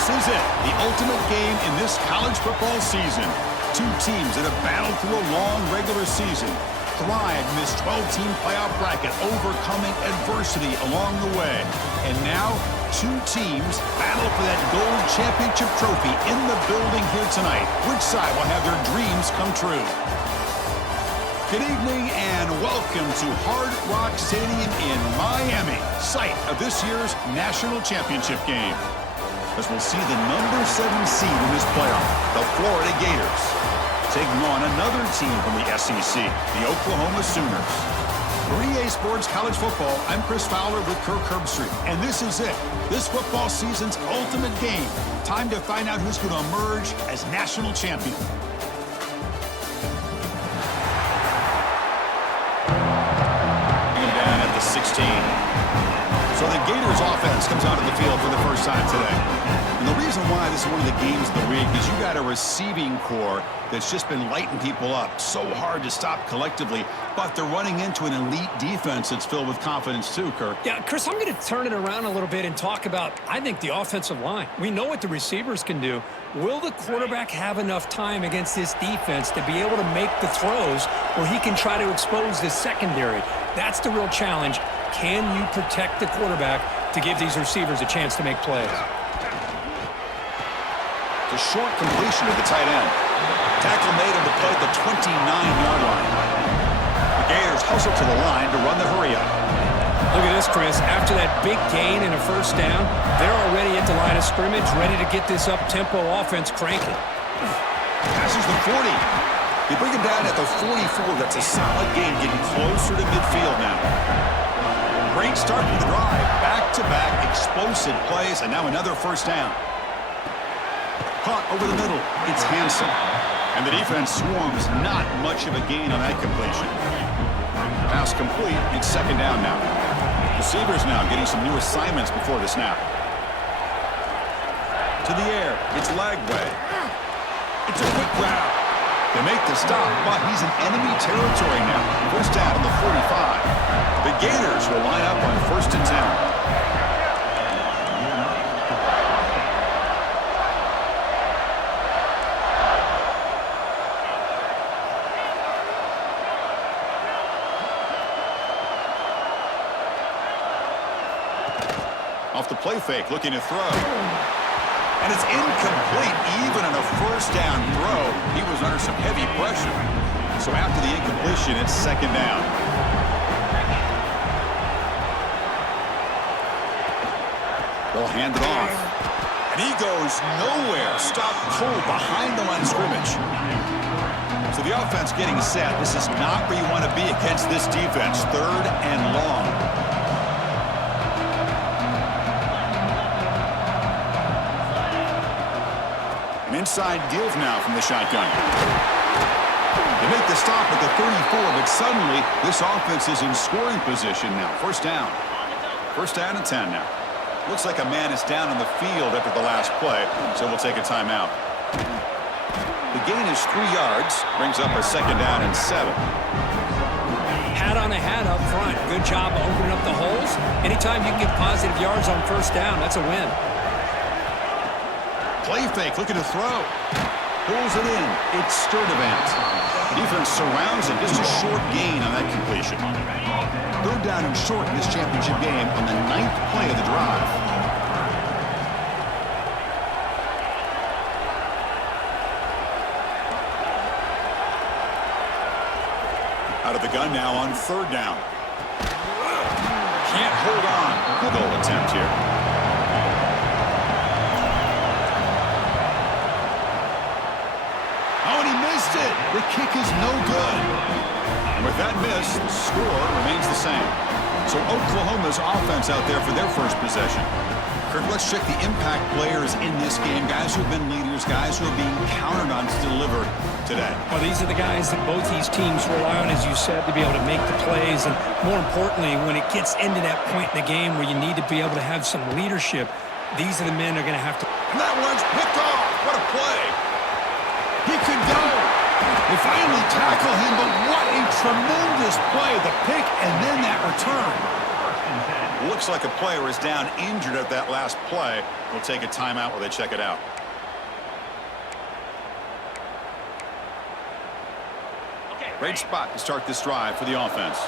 This is it, the ultimate game in this college football season. Two teams that have battled through a long regular season, thrived in this 12-team playoff bracket, overcoming adversity along the way. And now, two teams battle for that gold championship trophy in the building here tonight. Which side will have their dreams come true? Good evening and welcome to Hard Rock Stadium in Miami, site of this year's national championship game. As we'll see the number 7 seed in this playoff, the Florida Gators, taking on another team from the SEC, the Oklahoma Sooners. For EA Sports College Football, I'm Chris Fowler with Kirk Herbstreit, and this is it, this football season's ultimate game. Time to find out who's going to emerge as national champion. Down at the 16. So the Gators offense comes onto the field for the first time today. And the reason why this is one of the games of the week is you got a receiving core that's just been lighting people up. So hard to stop collectively, but they're running into an elite defense that's filled with confidence too, Kirk. Yeah, Chris, I'm going to turn it around a little bit and talk about, I think, the offensive line. We know what the receivers can do. Will the quarterback have enough time against this defense to be able to make the throws where he can try to expose this secondary? That's the real challenge. Can you protect the quarterback to give these receivers a chance to make plays? The short completion of the tight end. Tackle made on the play at the 29-yard line. The Gators hustle to the line to run the hurry-up. Look at this, Chris. After that big gain and a first down, they're already at the line of scrimmage, ready to get this up-tempo offense cranking. Passes the 40. They bring him down at the 44. That's a solid gain, getting closer to midfield now. Great start to the drive. Back-to-back explosive plays, and now another first down. Caught over the middle. It's Hansen. And the defense swarms. Not much of a gain on that completion. Pass complete. It's second down now. Receivers now getting some new assignments before the snap. To the air. It's Lagway. It's a quick route. They make the stop, but he's in enemy territory now. First down on the 45. The Gators will line up on first and 10. Off the play fake, looking to throw. And it's incomplete, even on a first down throw. He was under some heavy pressure. So after the incompletion, it's second down. They'll hand it off. And he goes nowhere. Stop cold behind the line of scrimmage. So the offense getting set. This is not where you want to be against this defense. Third and long. Inside deals now from the shotgun. They make the stop at the 34, but suddenly this offense is in scoring position now. First down. First down and 10 now. Looks like a man is down on the field after the last play, so we'll take a timeout. The gain is 3 yards, brings up a second down and 7. Hat on a hat up front. Good job opening up the holes. Anytime you can get positive yards on first down, that's a win. Play fake, looking to throw. Pulls it in. It's Sturdivant. Defense surrounds it. Just a short gain on that completion. Third down and short in this championship game on the 9th play of the drive. Out of the gun now on third down. Can't hold on. Good goal attempt here. The kick is no good. And with that miss, the score remains the same. So Oklahoma's offense out there for their first possession. Kirk, let's check the impact players in this game. Guys who have been leaders, guys who are being counted on to deliver today. Well, these are the guys that both these teams rely on, as you said, to be able to make the plays. And more importantly, when it gets into that point in the game where you need to be able to have some leadership, these are the men who are going to have to. And that one's picked off. What a play. He could go. They finally tackle him, but what a tremendous play. The pick and then that return. Looks like a player is down injured at that last play. We'll take a timeout while they check it out. Great spot to start this drive for the offense.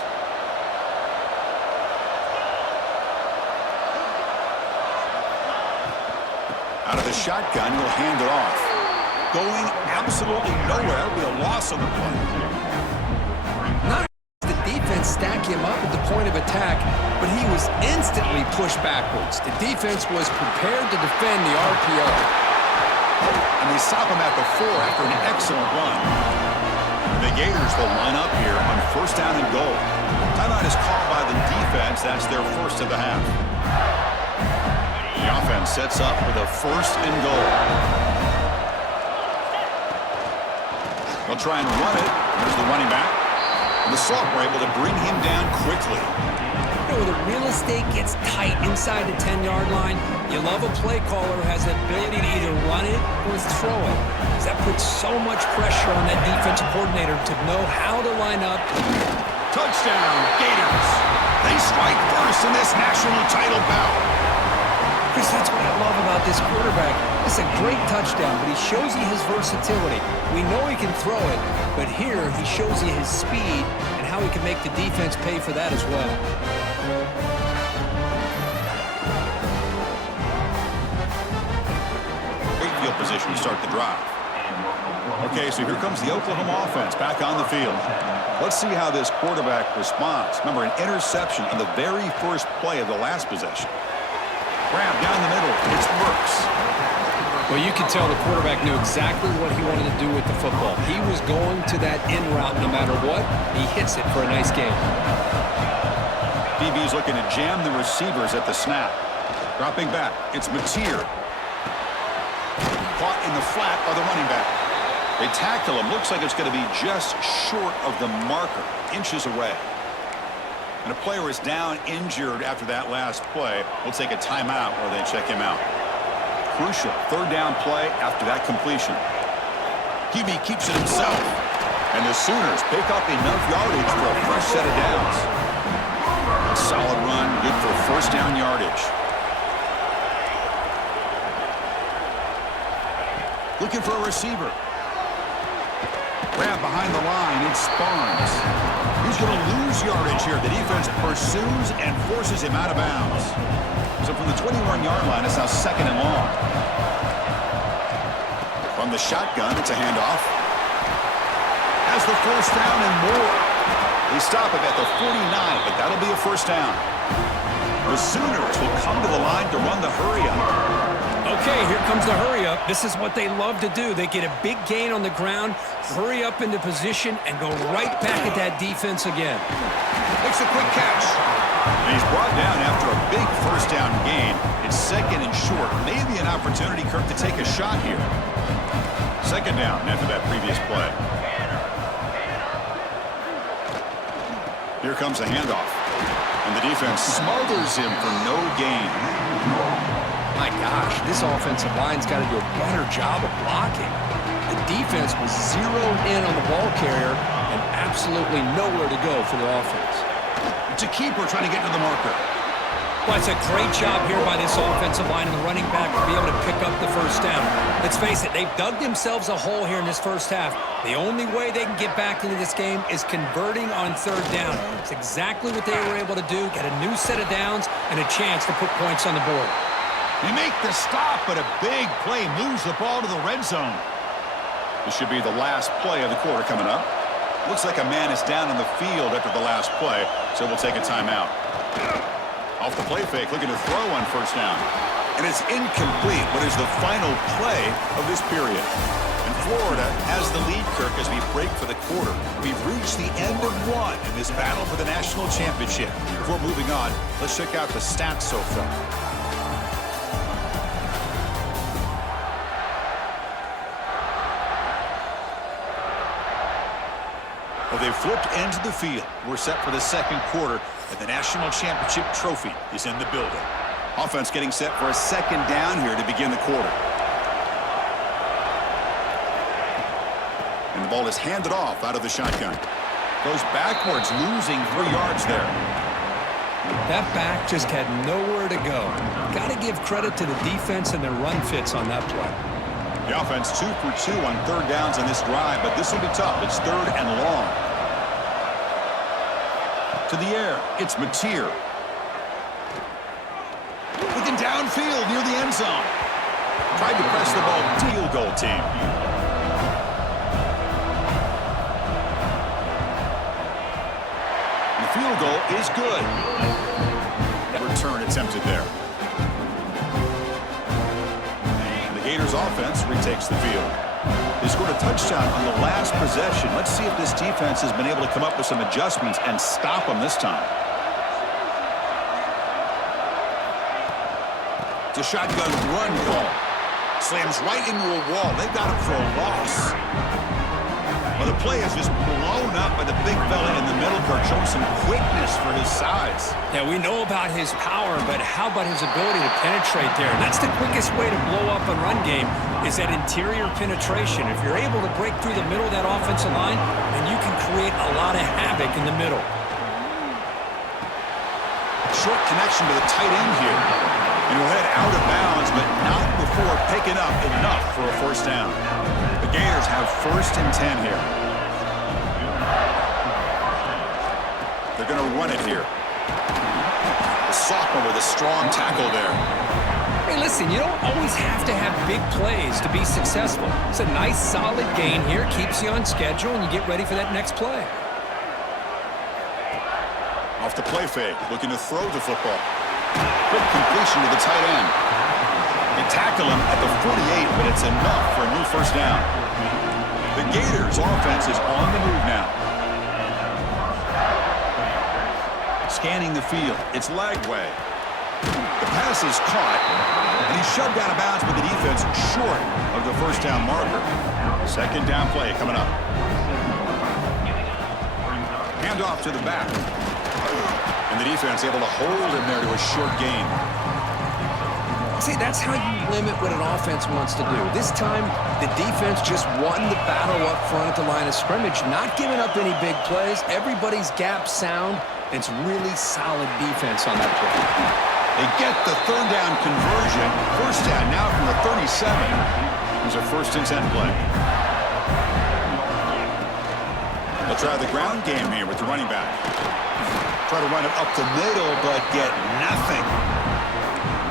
Out of the shotgun, he'll hand it off. Going absolutely nowhere. It'll be a loss on the play. Not the defense stack him up at the point of attack, but he was instantly pushed backwards. The defense was prepared to defend the RPO. And they stop him at the 4 after an excellent run. The Gators will line up here on first down and goal. Timeout is called by the defense. That's their first of the half. The offense sets up for the first and goal. They'll try and run it. There's the running back. And the Salt were able to bring him down quickly. You know, the real estate gets tight inside the 10-yard line. You love a play caller who has the ability to either run it or throw it. That puts so much pressure on that defensive coordinator to know how to line up. Touchdown, Gators. They strike first in this national title bout. Chris, that's what I love about this quarterback. It's a great touchdown, but he shows you his versatility. We know he can throw it, but here he shows you his speed and how he can make the defense pay for that as well. Great field position to start the drive. Okay, so here comes the Oklahoma offense back on the field. Let's see how this quarterback responds. Remember, an interception on the very first play of the last possession. Grab down the middle. It's Burks. Well, you can tell the quarterback knew exactly what he wanted to do with the football. He was going to that in route no matter what. He hits it for a nice game. DB's looking to jam the receivers at the snap. Dropping back. It's Mateer. Caught in the flat by the running back. They tackle him. Looks like it's going to be just short of the marker. Inches away. And a player is down injured after that last play. We'll take a timeout while they check him out. Crucial third down play after that completion. QB keeps it himself. And the Sooners pick up enough yardage for a fresh set of downs. A solid run, good for first down yardage. Looking for a receiver. Grab behind the line. It's Barnes. He's going to lose yardage here. The defense pursues and forces him out of bounds. So from the 21-yard line, it's now second and long. From the shotgun, it's a handoff. Has the first down and more. They stop it at the 49, but that'll be a first down. The Sooners will come to the line to run the hurry-up. Okay, here comes the hurry-up. This is what they love to do. They get a big gain on the ground, hurry up into position, and go right back at that defense again. Makes a quick catch. And he's brought down after a big first down gain. It's second and short. Maybe an opportunity, Kirk, to take a shot here. Second down after that previous play. Here comes a handoff. And the defense smothers him for no gain. My gosh, this offensive line's got to do a better job of blocking. The defense was zeroed in on the ball carrier and absolutely nowhere to go for the offense. It's a keeper trying to get to the marker. Well, it's a great job here by this offensive line and the running back to be able to pick up the first down. Let's face it, they've dug themselves a hole here in this first half. The only way they can get back into this game is converting on third down. It's exactly what they were able to do, get a new set of downs and a chance to put points on the board. They make the stop, but a big play moves the ball to the red zone. This should be the last play of the quarter coming up. Looks like a man is down in the field after the last play, so we'll take a timeout. Off the play fake, looking to throw on first down. And it's incomplete, what is the final play of this period. And Florida has the lead, Kirk, as we break for the quarter. We've reached the end of one in this battle for the national championship. Before moving on, let's check out the stats so far. Well, they've flipped into the field. We're set for the second quarter, and the national championship trophy is in the building. Offense getting set for a second down here to begin the quarter. And the ball is handed off out of the shotgun. Goes backwards, losing 3 yards there. That back just had nowhere to go. Got to give credit to the defense and their run fits on that play. The offense 2 for 2 on third downs on this drive, but this will be tough. It's third and long. To the air, it's Mateer. Looking downfield near the end zone. Tried to press the ball. Field goal team. The field goal is good. Return attempted there. The Gators offense retakes the field. They scored a touchdown on the last possession. Let's see if this defense has been able to come up with some adjustments and stop them this time. It's a shotgun run call. Slams right into a wall. They've got him for a loss. Well, the play is just blown up by the big fella in the middle, Kirk, showing some quickness for his size. Yeah, we know about his power, but how about his ability to penetrate there? That's the quickest way to blow up a run game, is that interior penetration. If you're able to break through the middle of that offensive line, then you can create a lot of havoc in the middle. Short connection to the tight end here. And he'll head out of bounds, but not before picking up enough for a first down. The Gators have 1st and 10 here. They're going to run it here. The sophomore with a strong tackle there. Hey, listen, you don't always have to have big plays to be successful. It's a nice, solid gain here. Keeps you on schedule, and you get ready for that next play. Off the play fake, looking to throw the football. Quick completion to the tight end. They tackle him at the 48, but it's enough for a new first down. The Gators offense is on the move now. Scanning the field. It's Lagway. The pass is caught, and he's shoved out of bounds by the defense short of the first down marker. Second down play coming up. Hand off to the back. And the defense able to hold him there to a short gain. See, that's how you limit what an offense wants to do. This time, the defense just won the battle up front at the line of scrimmage, not giving up any big plays. Everybody's gap sound. It's really solid defense on that play. They get the third down conversion. First down now from the 37. It was a 1st and 10 play. They'll try the ground game here with the running back. Try to run it up the middle, but get nothing.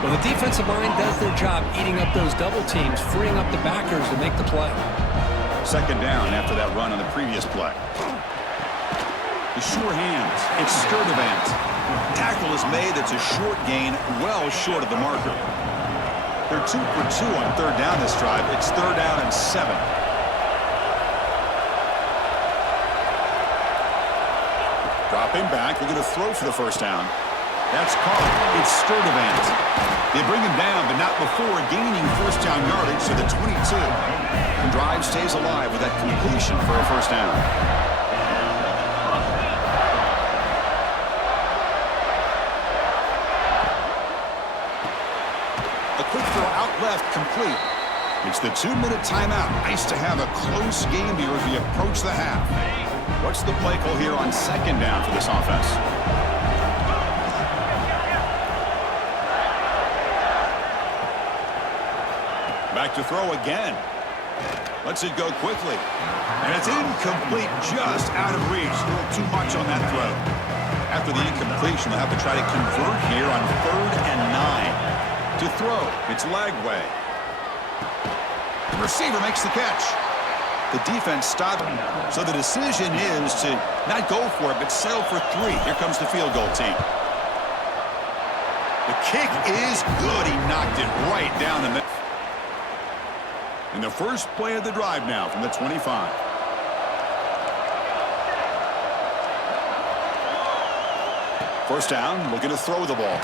Well, the defensive line does their job eating up those double teams, freeing up the backers to make the play. Second down after that run on the previous play. The sure hands. It's Sturdivant. Tackle is made. That's a short gain, well short of the marker. They're 2 for 2 on third down this drive. It's third down and 7. Dropping back, looking to throw for the first down. That's caught. It's Sturdivant. They bring him down, but not before gaining first down yardage to the 22. The drive stays alive with that completion for a first down. A quick throw out left, complete. It's the 2-minute timeout. Nice to have a close game here as we approach the half. What's the play call here on second down for this offense? Back to throw again. Lets it go quickly. And it's incomplete, just out of reach. A little too much on that throw. After the incompletion, they'll have to try to convert here on 3rd and 9. To throw, it's Lagway. The receiver makes the catch. The defense stopped him. So the decision is to not go for it, but settle for 3. Here comes the field goal team. The kick is good. He knocked it right down the middle. And the first play of the drive now from the 25. First down, looking to throw the ball.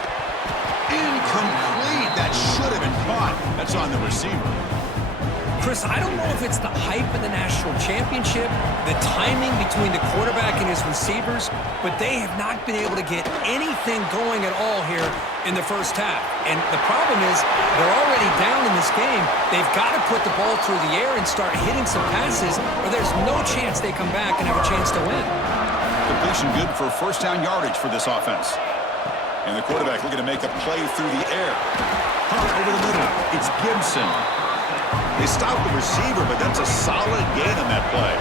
Incomplete. That should have been caught. That's on the receiver. Chris, I don't know if it's the hype of the national championship, the timing between the quarterback and his receivers, but they have not been able to get anything going at all here in the first half. And the problem is they're already down in this game. They've got to put the ball through the air and start hitting some passes, or there's no chance they come back and have a chance to win. Completion good for first down yardage for this offense. And the quarterback looking to make a play through the air. Hunt over the middle. It's Gibson. They stopped the receiver, but that's a solid gain on that play.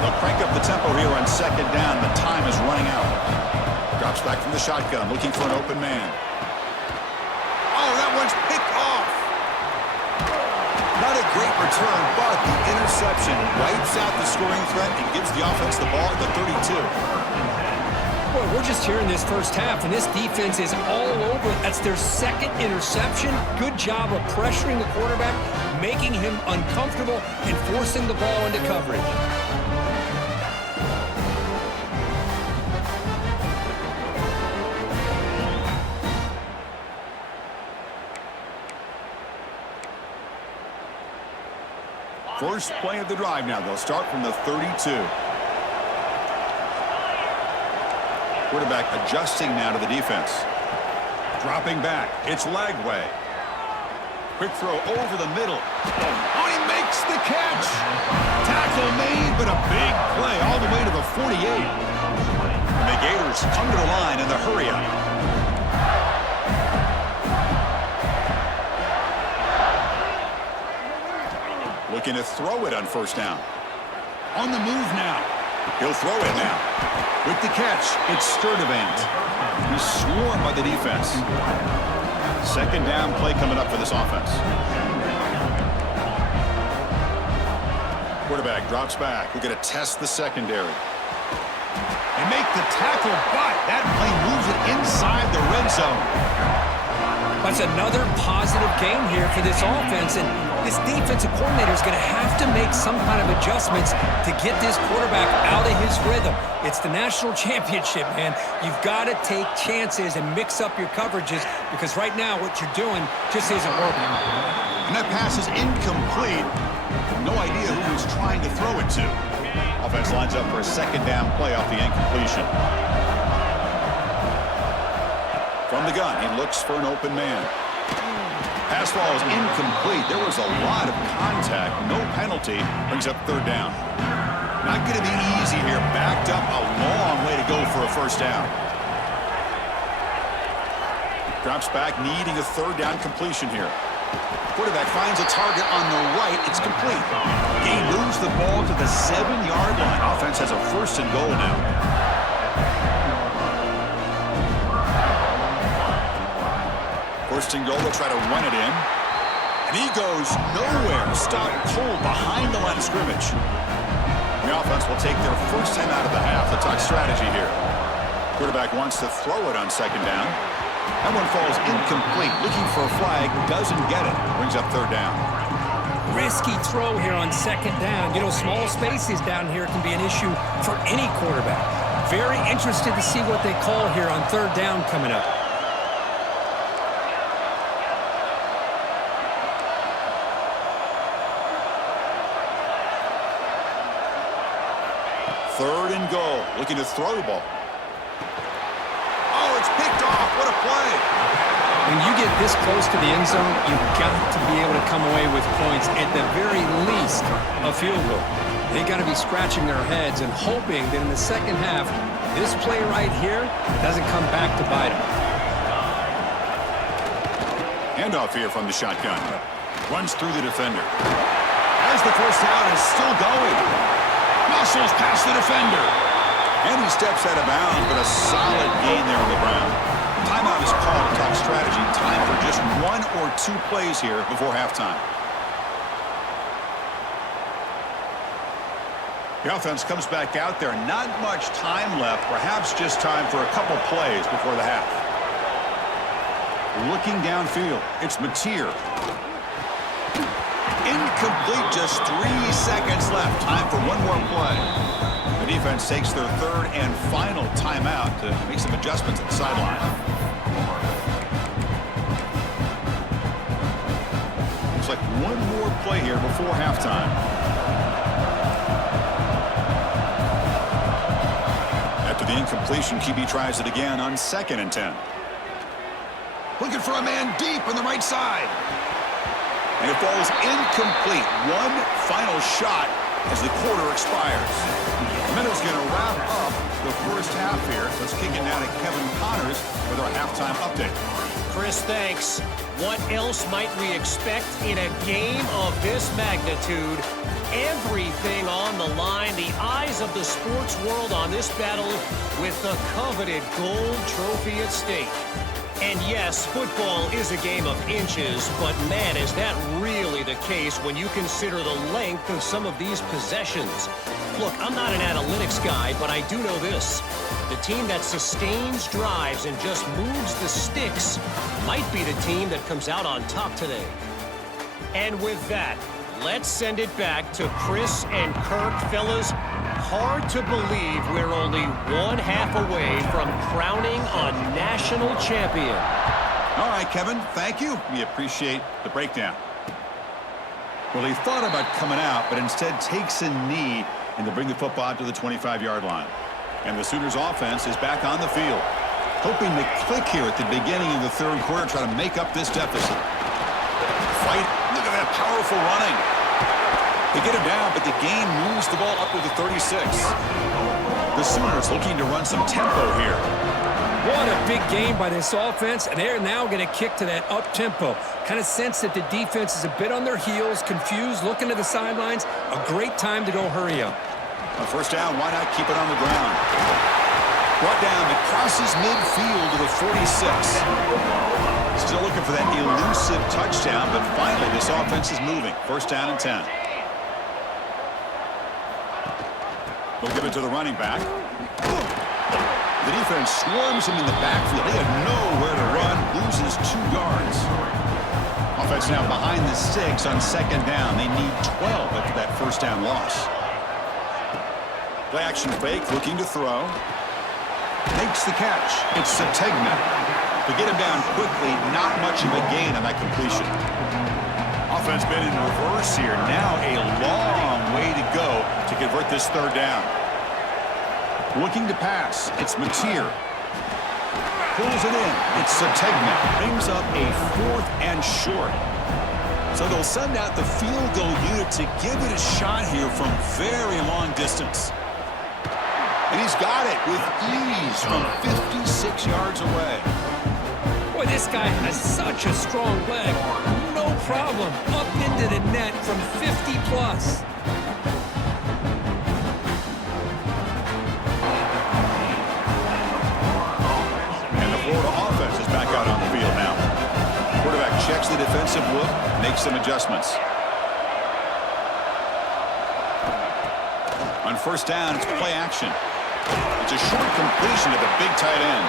They'll crank up the tempo here on second down. The time is running out. Drops back from the shotgun, looking for an open man. Oh, that one's picked off. Not a great return, but the interception wipes out the scoring threat and gives the offense the ball at the 32. Boy, we're just here in this first half, and this defense is all over. That's their second interception. Good job of pressuring the quarterback, making him uncomfortable, and forcing the ball into coverage. First play of the drive now. They'll start from the 32. Quarterback adjusting now to the defense. Dropping back. It's Lagway. Quick throw over the middle. Oh, he makes the catch. Tackle made, but a big play all the way to the 48. And the Gators come to the line in the hurry-up. Looking to throw it on first down. On the move now. He'll throw it now. With the catch, it's Sturdivant. He's swarmed by the defense. Second down play coming up for this offense. Quarterback drops back. We're going to test the secondary. And make the tackle, but that play moves it inside the red zone. That's another positive game here for this offense, and this defensive coordinator is going to have to make some kind of adjustments to get this quarterback out of his rhythm. It's the national championship, man. You've got to take chances and mix up your coverages because right now what you're doing just isn't working. And that pass is incomplete. No idea who he's trying to throw it to. Offense lines up for a second down play off the incompletion. From the gun, he looks for an open man. Pass ball is incomplete. There was a lot of contact. No penalty. Brings up third down. Not going to be easy here. Backed up a long way to go for a first down. Drops back, needing a third down completion here. Quarterback finds a target on the right. It's complete. He moves the ball to the 7-yard line. Offense has a first and goal now. First and goal, they'll try to run it in. And he goes nowhere. Stopped cold behind the line of scrimmage. The offense will take their first time out of the half. The talk strategy here. Quarterback wants to throw it on second down. That one falls incomplete. Looking for a flag. Doesn't get it. Brings up third down. Risky throw here on second down. You know, small spaces down here can be an issue for any quarterback. Very interested to see what they call here on third down coming up. Third and goal. Looking to throw the ball. Oh, it's picked off. What a play. When you get this close to the end zone, you've got to be able to come away with points, at the very least, a field goal. They got to be scratching their heads and hoping that in the second half, this play right here doesn't come back to bite them. Handoff here from the shotgun. Runs through the defender. As the first down is still going. Muscles past the defender. And he steps out of bounds, but a solid gain there on the ground. Timeout is called to talk strategy. Time for just 1 or 2 plays here before halftime. The offense comes back out there. Not much time left. Perhaps just time for a couple plays before the half. Looking downfield. It's Mateer. Incomplete, just 3 seconds left. Time for one more play. The defense takes their third and final timeout to make some adjustments at the sideline. Looks like one more play here before halftime. After the incompletion, QB tries it again on 2nd and 10. Looking for a man deep on the right side. And it falls incomplete. One final shot as the quarter expires. The minute's going to wrap up the first half here. Let's kick it now to Kevin Connors with our halftime update. Chris, thanks. What else might we expect in a game of this magnitude? Everything on the line, the eyes of the sports world on this battle with the coveted gold trophy at stake. And yes, football is a game of inches, but man, is that really the case when you consider the length of some of these possessions. Look, I'm not an analytics guy, but I do know this. The team that sustains drives and just moves the sticks might be the team that comes out on top today. And with that, let's send it back to Chris and Kirk. Fellas, hard to believe we're only one half away from crowning a national champion. All right, Kevin, thank you. We appreciate the breakdown. Well, he thought about coming out, but instead takes a knee and to bring the football out to the 25-yard line. And the Sooners offense is back on the field, hoping to click here at the beginning of the third quarter, try to make up this deficit. Fight, look at that powerful running. They get him down, but the gain moves the ball up to the 36. The Sooners looking to run some tempo here. What a big game by this offense, and they're now going to kick to that up-tempo. Kind of sense that the defense is a bit on their heels, confused, looking to the sidelines. A great time to go hurry up. On first down, why not keep it on the ground? Brought down, it crosses midfield to the 46. Still looking for that elusive touchdown, but finally this offense is moving. First down and 10. We'll give it to the running back. The defense swarms him in the backfield. They have nowhere to run, loses 2 yards. Offense now behind the 6 on second down. They need 12 after that first down loss. Play action fake, looking to throw. Makes the catch. It's Sategna. To get him down quickly, not much of a gain on that completion. Offense been in reverse here. Now a long way to go to convert this third down. Looking to pass. It's Mateer. Pulls it in. It's Sategna. Brings up a 4th and short. So they'll send out the field goal unit to give it a shot here from very long distance. And he's got it with ease from 56 yards away. Boy, this guy has such a strong leg. No problem. Up into the net from 50+. And the Florida offense is back out on the field now. Quarterback checks the defensive look, makes some adjustments. On first down, it's play action. It's a short completion to the big tight end.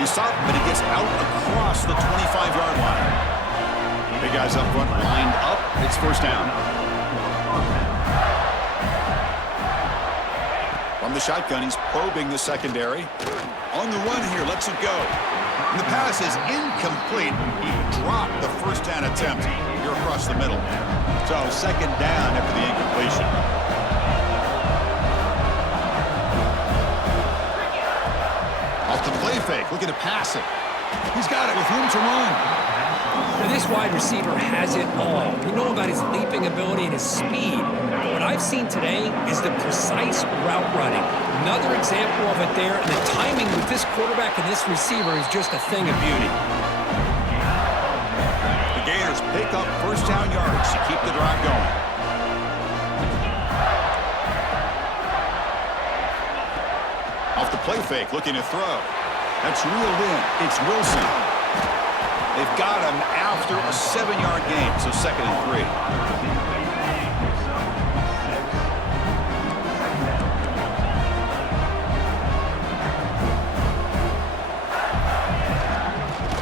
He's stopped, but he gets out across the 25-yard line. Big guys up front lined up. It's first down. From the shotgun, he's probing the secondary. On the run here, lets it go. And the pass is incomplete. He dropped the first down attempt here across the middle. So second down after the incompletion. Off the play fake, looking to pass it. He's got it with room to run. Now, this wide receiver has it all. We know about his leaping ability and his speed. But what I've seen today is the precise route running. Another example of it there, and the timing with this quarterback and this receiver is just a thing of beauty. The Gators pick up first down yards to keep the drive going. Off the play fake, looking to throw. That's reeled in. It's Wilson. They've got him after a 7-yard gain, so second and 3.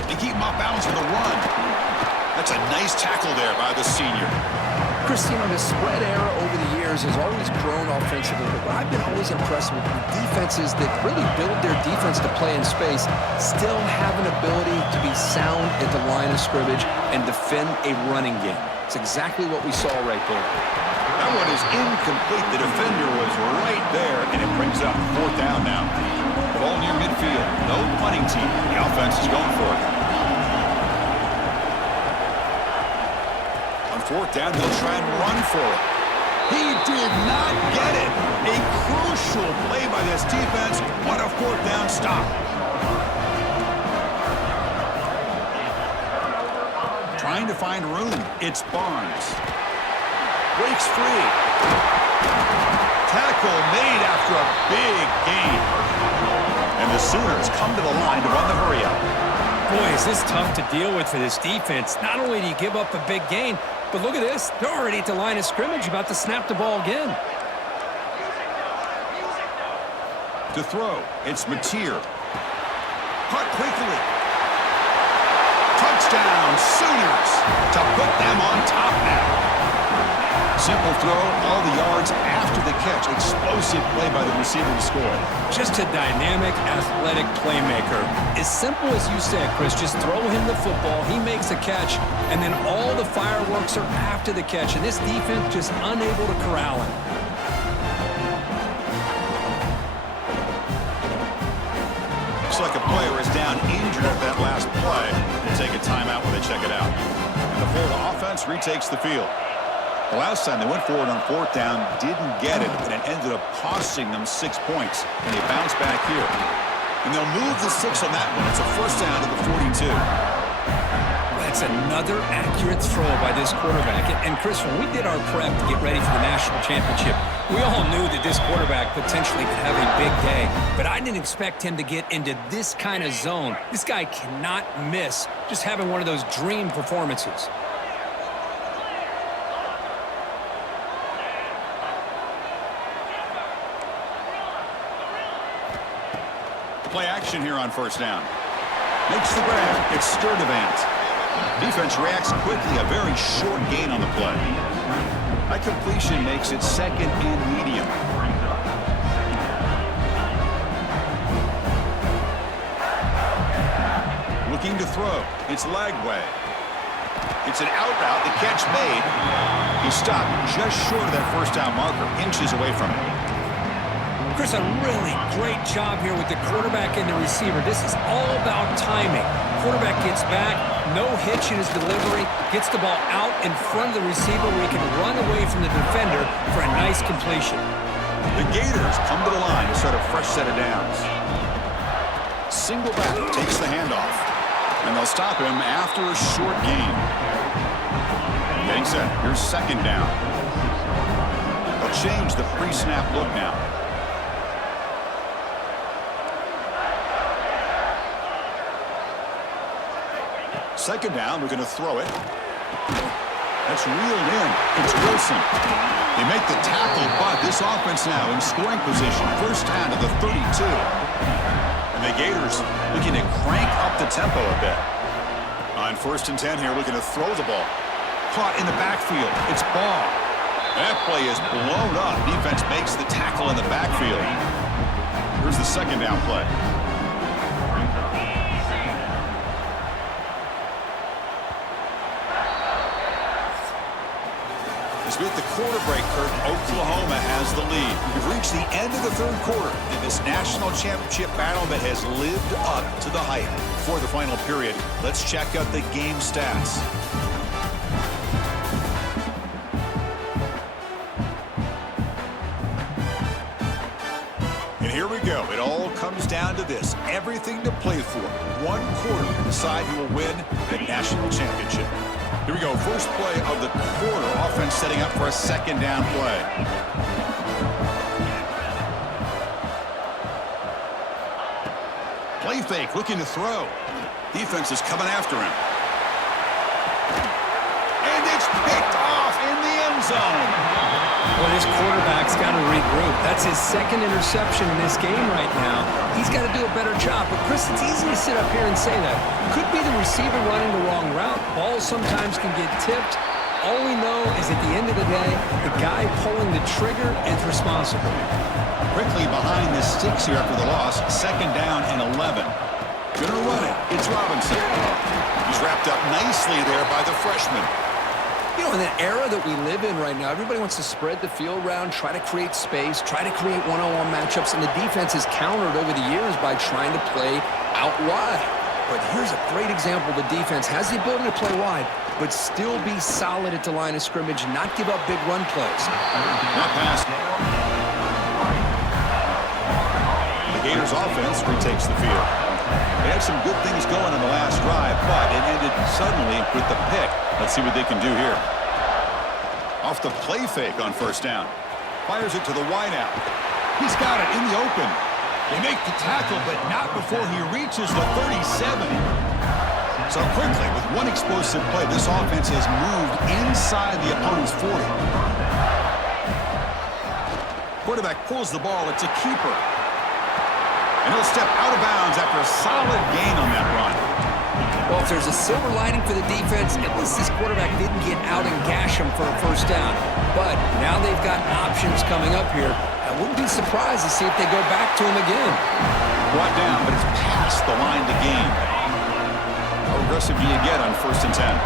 They keep him off balance for the run. That's a nice tackle there by the senior. Christine, the spread era over the years has always grown offensively, but I've been always impressed with the defenses that really build their defense to play in space, still have an ability to be sound at the line of scrimmage and defend a running game. It's exactly what we saw right there. That one is incomplete. The defender was right there, and it brings up fourth down now. Ball near midfield. No punting team. The offense is going for it. Fourth down, they'll try and run for it. He did not get it. A crucial play by this defense. What a fourth down stop. Trying to find room. It's Barnes. Breaks free. Tackle made after a big gain. And the Sooners come to the line to run the hurry-up. Boy, is this tough to deal with for this defense. Not only do you give up a big gain, but look at this. They're already at the line of scrimmage, about to snap the ball again. To throw, it's Mateer. Caught quickly. Touchdown, Sooners, to put them on top now. Simple throw, all the yards after the catch. Explosive play by the receiver to score. Just a dynamic, athletic playmaker. As simple as you said, Chris, just throw him the football, he makes a catch, and then all the fireworks are after the catch, and this defense just unable to corral him. Looks like a player is down injured at that last play. They'll take a timeout when they check it out. And the Florida offense retakes the field. The last time they went forward on fourth down, didn't get it, and it ended up costing them 6 points. And they bounce back here. And they'll move the 6 on that one. It's a first down to the 42. That's another accurate throw by this quarterback. And Chris, when we did our prep to get ready for the national championship, we all knew that this quarterback potentially could have a big day. But I didn't expect him to get into this kind of zone. This guy cannot miss just having one of those dream performances. Play action here on first down. Makes the grab. It's Sturdivant. Defense reacts quickly. A very short gain on the play. That completion makes it second and medium. Looking to throw. It's Lagway. It's an out route. The catch made. He stopped just short of that first down marker. Inches away from it. Chris, a really great job here with the quarterback and the receiver. This is all about timing. Quarterback gets back, no hitch in his delivery, gets the ball out in front of the receiver where he can run away from the defender for a nice completion. The Gators come to the line to start a fresh set of downs. Single back takes the handoff, and they'll stop him after a short gain. Getting set. Here's second down. They'll change the pre-snap look now. Second down, we're going to throw it. That's reeled in. It's Wilson. They make the tackle, but this offense now in scoring position. First down to the 32. And the Gators looking to crank up the tempo a bit. On first and 10 here, looking to throw the ball. Caught in the backfield. It's Ball. That play is blown up. Defense makes the tackle in the backfield. Here's the second down play. With the quarter break, Kirk, Oklahoma has the lead. We've reached the end of the third quarter in this national championship battle that has lived up to the hype. For the final period, let's check out the game stats. And here we go. It all comes down to this. Everything to play for. One quarter to decide who will win the national championship. Here we go. First play of the quarter. Offense setting up for a second down play. Play fake. Looking to throw. Defense is coming after him. And it's picked off in the end zone. Well, this quarterback's got to regroup. That's his second interception in this game right now. He's got to do a better job. But, Chris, it's easy to sit up here and say that. Could be the receiver running the wrong route. Balls sometimes can get tipped. All we know is at the end of the day, the guy pulling the trigger is responsible. Quickly behind the sticks here after the loss. Second down and 11. Gonna run it. It's Robinson. He's wrapped up nicely there by the freshman. You know, in the era that we live in right now, everybody wants to spread the field around, try to create space, try to create one-on-one matchups, and the defense has countered over the years by trying to play out wide. But here's a great example. The defense has the ability to play wide, but still be solid at the line of scrimmage and not give up big run plays. That pass. The Gators offense retakes the field. They had some good things going on the last drive, but it ended suddenly with the pick. Let's see what they can do here. Off the play fake on first down. Fires it to the wideout. He's got it in the open. They make the tackle, but not before he reaches the 37. So quickly, with one explosive play, this offense has moved inside the opponent's 40. Quarterback pulls the ball. It's a keeper. And he'll step out of bounds after a solid gain on that run. Well, if there's a silver lining for the defense, at least this quarterback didn't get out and gash him for a first down. But now they've got options coming up here. I wouldn't be surprised to see if they go back to him again. Brought down, but it's past the line to gain. How aggressive do you get on 1st and 10?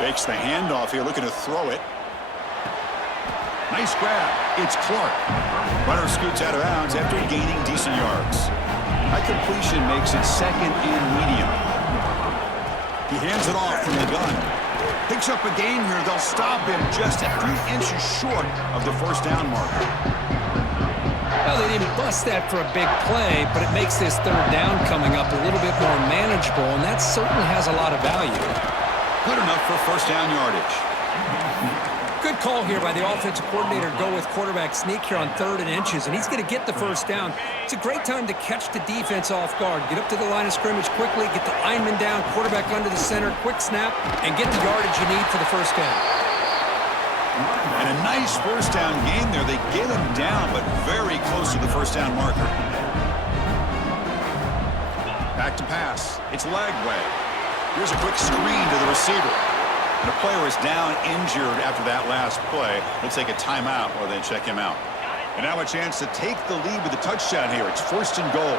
Fakes the handoff here, looking to throw it. Nice grab. It's Clark. Runner scoots out of bounds after gaining decent yards. That completion makes it 2nd and medium. He hands it off from the gun. Picks up a gain here. They'll stop him just a few inches short of the 1st down marker. Well, they didn't bust that for a big play, but it makes this 3rd down coming up a little bit more manageable, and that certainly has a lot of value. Good enough for 1st down yardage. Good call here by the offensive coordinator to go with quarterback sneak here on 3rd and inches, and he's going to get the 1st down. It's a great time to catch the defense off guard. Get up to the line of scrimmage quickly, get the lineman down, quarterback under the center, quick snap, and get the yardage you need for the 1st down. And a nice 1st down gain there. They get him down, but very close to the 1st down marker. Back to pass. It's Lagway. Here's a quick screen to the receiver. And the player is down injured after that last play. We'll take a timeout or then check him out. And now a chance to take the lead with a touchdown here. It's 1st and goal.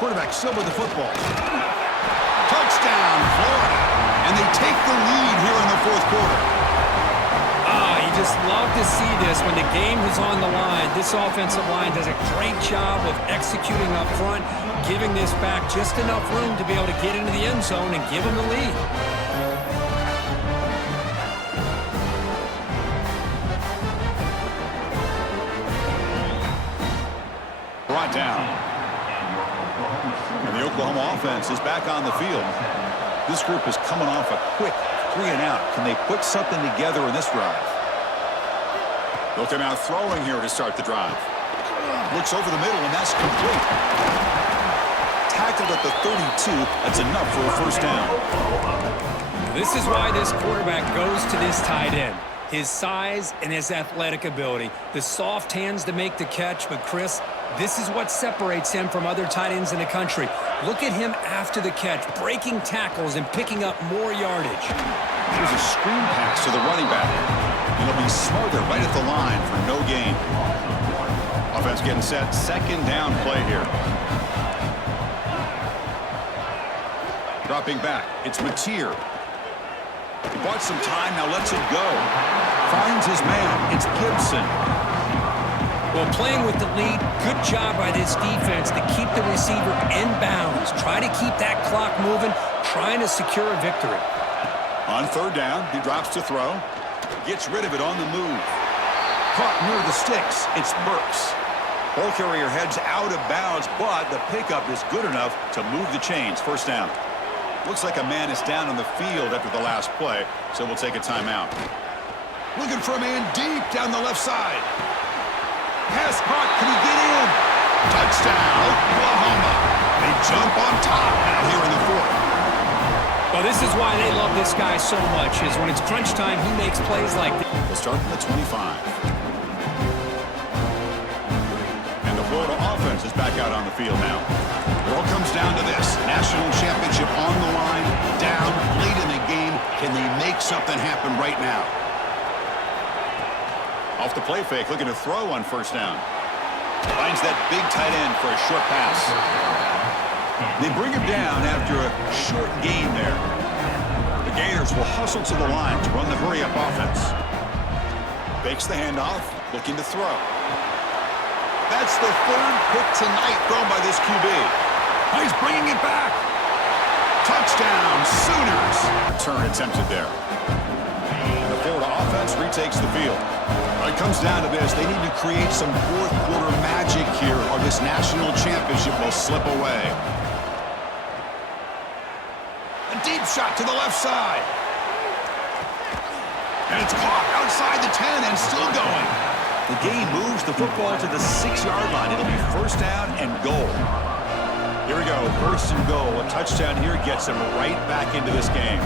Quarterback still with the football. Touchdown, Florida. And they take the lead here in the 4th quarter. You just love to see this when the game is on the line. This offensive line does a great job of executing up front, giving this back just enough room to be able to get into the end zone and give them the lead. Brought down. And the Oklahoma offense is back on the field. This group is coming off a quick 3 and out. Can they put something together in this drive? They'll come out throwing here to start the drive. Looks over the middle, and that's complete. Tackled at the 32. That's enough for a 1st down. This is why this quarterback goes to this tight end. His size and his athletic ability. The soft hands to make the catch, but Chris, this is what separates him from other tight ends in the country. Look at him after the catch, breaking tackles and picking up more yardage. Here's a screen pass to the running back. And it'll be smothered right at the line for no gain. Offense getting set. 2nd down play here. Dropping back. It's Mateer. He bought some time, now lets it go. Finds his man. It's Gibson. Well, playing with the lead, good job by this defense to keep the receiver in bounds. Try to keep that clock moving, trying to secure a victory. On 3rd down, he drops to throw. Gets rid of it on the move. Caught near the sticks. It's Burks. Ball carrier heads out of bounds, but the pickup is good enough to move the chains. 1st down. Looks like a man is down on the field after the last play, so we'll take a timeout. Looking for a man deep down the left side. Pass caught. Can he get in? Touchdown, Oklahoma. They jump on top now here in the 4th. Well, this is why they love this guy so much, is when it's crunch time, he makes plays like this. We'll start from the 25. And the Florida offense is back out on the field now. It all comes down to this. National championship on the line, down, late in the game. Can they make something happen right now? Off the play fake, looking to throw on 1st down. Finds that big tight end for a short pass. They bring him down after a short gain there. The Gators will hustle to the line to run the hurry-up offense. Fakes the handoff, looking to throw. That's the 3rd pick tonight thrown by this QB. Oh, he's bringing it back. Touchdown, Sooners. Return attempted there. And the Florida offense retakes the field. It comes down to this. They need to create some fourth-quarter magic here, or this national championship will slip away. A deep shot to the left side. And it's caught outside the 10 and still going. The game moves the football to the 6-yard line. It'll be first down and goal. Here we go, first and goal. A touchdown here gets them right back into this game.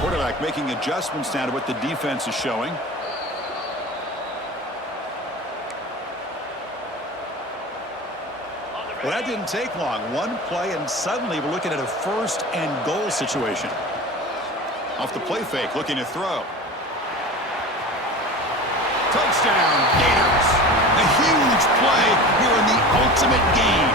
Quarterback making adjustments now to what the defense is showing. Well, that didn't take long. One play, and suddenly we're looking at a first and goal situation. Off the play fake, looking to throw. Touchdown, Gators. A huge play here in the ultimate game.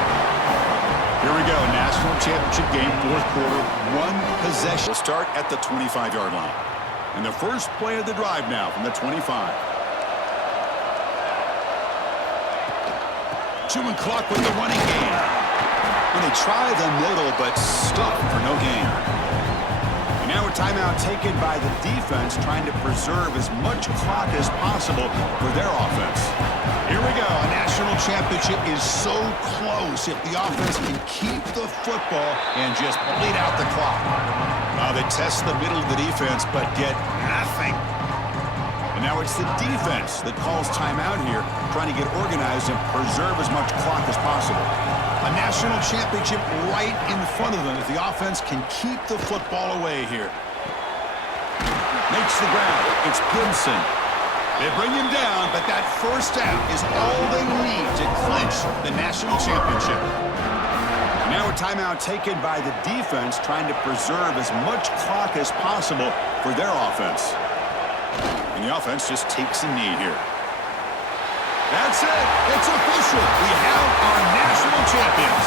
Here we go, national championship game, fourth quarter, one possession. We'll start at the 25-yard line. And the first play of the drive now from the 25. Chewing clock with the running game. And they try the middle, but stuck for no gain. And now a timeout taken by the defense, trying to preserve as much clock as possible for their offense. Here we go. A national championship is so close if the offense can keep the football and just bleed out the clock. They test the middle of the defense, but get nothing. And now it's the defense that calls timeout here, trying to get organized and preserve as much clock as possible. A national championship right in front of them if the offense can keep the football away here. Makes the ground. It's Gibson. They bring him down, but that first down is all they need to clinch the national championship. Now a timeout taken by the defense, trying to preserve as much clock as possible for their offense. And the offense just takes a knee here. That's it. It's official. We have our national champions.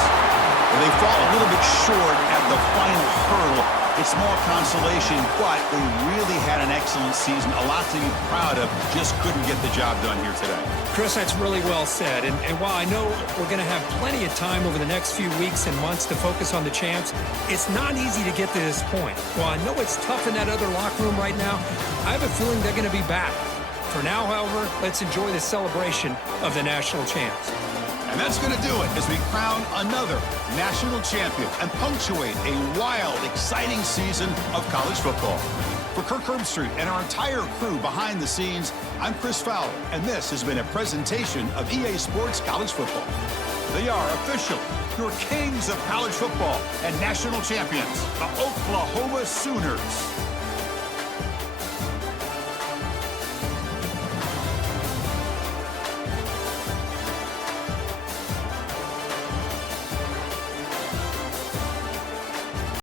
Well, they fall a little bit short at the final hurdle. It's more consolation, but they really had an excellent season. A lot to be proud of. Just couldn't get the job done here today. Chris, that's really well said. And while I know we're going to have plenty of time over the next few weeks and months to focus on the champs, it's not easy to get to this point. While I know it's tough in that other locker room right now, I have a feeling they're going to be back. For now, however, let's enjoy the celebration of the national champs. And that's going to do it as we crown another national champion and punctuate a wild, exciting season of college football. For Kirk Herbstreit and our entire crew behind the scenes, I'm Chris Fowler, and this has been a presentation of EA Sports College Football. They are official, your kings of college football and national champions, the Oklahoma Sooners.